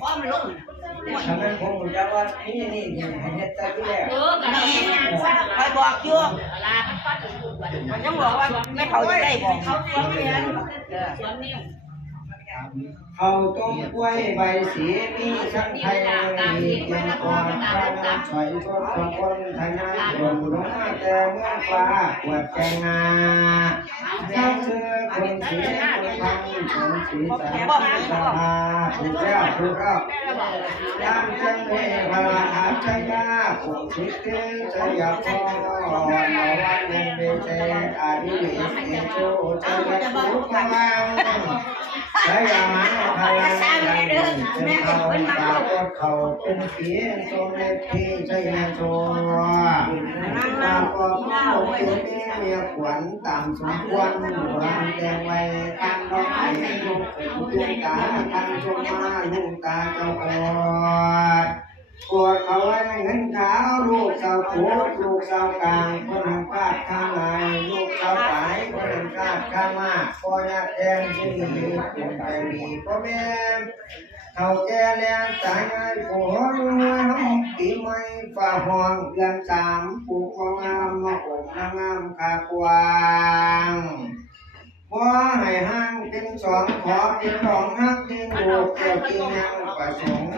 ความมันลงทำไมผมจะว่านี่ให้เฮ็ดแต่ที่แรกคอยบอกอยู่มันยังบอกว่าไม่เขาจะได้บอกเขาสวมเรียนสวมนิ้วเขาต้มกล้วยใบสีมีชั้นไทยมีเกียงกวางข้าวน้ำใสทอดของคนไทยนาหล่นลงมาแต่เมืองฟ้าปวดแกงงาเจ้าเชื่อคนสีคนทำคนสีสาสาถูกแล้วถูกแล้วยามจังเฮพลาอาชญาผู้ชิดเกจะอยากพอวันวันหนึ่งเบเจอาดิเวสโจจะอยากรู้กำลังใช้ยาหมาพลังจะเขาตาก็เขาเป็นเสียงทรงเล็บที่ใช้แม่โจตาก็เขาเป็นเมียขวัญตามสมควรวางแดงไว้ตั้งดอกไม้ลูกตาตั้งชมมาลูกตาเจ้าอดปวดเขาไว้เงินขาวลูกสาวผัวลูกสาวกลางคนหนึ่งพาดข้างไหลลูกสาวสายคนหนึ่งพาดข้างมาพออยากแทนที่มีคนใจดีพ่อแม่เขาแก่แล้วตายง่ายผัวลูกน้องปีใหม่ฝ่าห้องเดือนสามปลูกมะงามมาอบนางงามขากวางว่าให้ห้างเป็นสองขอเป็นรองฮักเป็นลูกเจ้ากินยังประสงค์